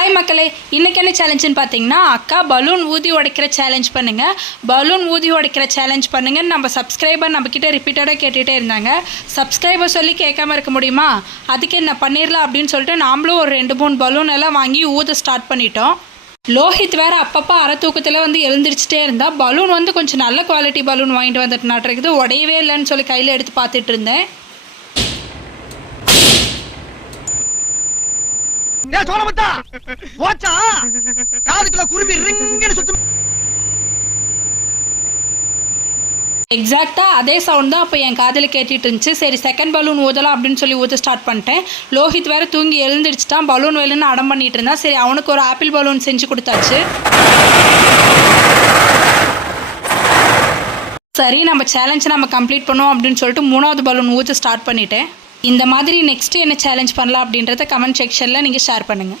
Hi மக்களே, இன்றைக்கி என்ன சேலஞ்சுன்னு பார்த்தீங்கன்னா, அக்கா பலூன் ஊதி உடைக்கிற சேலஞ்ச் பண்ணுங்கள், பலூன் ஊதி உடைக்கிற சேலஞ்ச் பண்ணுங்கன்னு நம்ம சப்ஸ்கிரைபர் நம்மக்கிட்ட ரிப்பீட்டடாக கேட்டுகிட்டே இருந்தாங்க. சப்ஸ்கிரைபர் சொல்லி கேட்காம இருக்க முடியுமா? அதுக்கு என்ன பண்ணிடலாம் அப்படின்னு சொல்லிட்டு நாமளும் ஒரு 2-3 பலூன் எல்லாம் வாங்கி ஊத ஸ்டார்ட் பண்ணிட்டோம். லோஹித் வேறு அப்பப்போ அரை தூக்கத்தில் எழுந்திரிச்சிட்டே இருந்தால், பலூன் கொஞ்சம் நல்ல குவாலிட்டி பலூன் வாங்கிட்டு வந்துட்டு நாட்டிருக்குது, உடையவே இல்லைன்னு சொல்லி கையில் எடுத்து பார்த்துட்டு இருந்தேன். எக்ஸாக்டா அதே சவுண்ட் தான் அப்போ என் காதில் கேட்டுட்டு இருந்துச்சு. சரி, செகண்ட் பலூன் ஊதலாம் அப்படின்னு சொல்லி ஊத ஸ்டார்ட் பண்ணிட்டேன். லோஹித் வேற தூங்கி எழுந்திரிச்சிட்டான், பலூன் வேலுன்னு அடம் பண்ணிட்டு இருந்தான். சரி, அவனுக்கு ஒரு ஆப்பிள் பலூன் செஞ்சு கொடுத்தாச்சு. சரி, நம்ம சேலஞ்சை நம்ம கம்ப்ளீட் பண்ணுவோம் அப்படின்னு சொல்லிட்டு 3வது பலூன் ஊத ஸ்டார்ட் பண்ணிட்டேன். இந்த மாதிரி நெக்ஸ்ட் என்ன சேலஞ்ச் பண்ணலாம் அப்படின்றத கமெண்ட் செக்ஷனில் நீங்கள் ஷேர் பண்ணுங்கள்.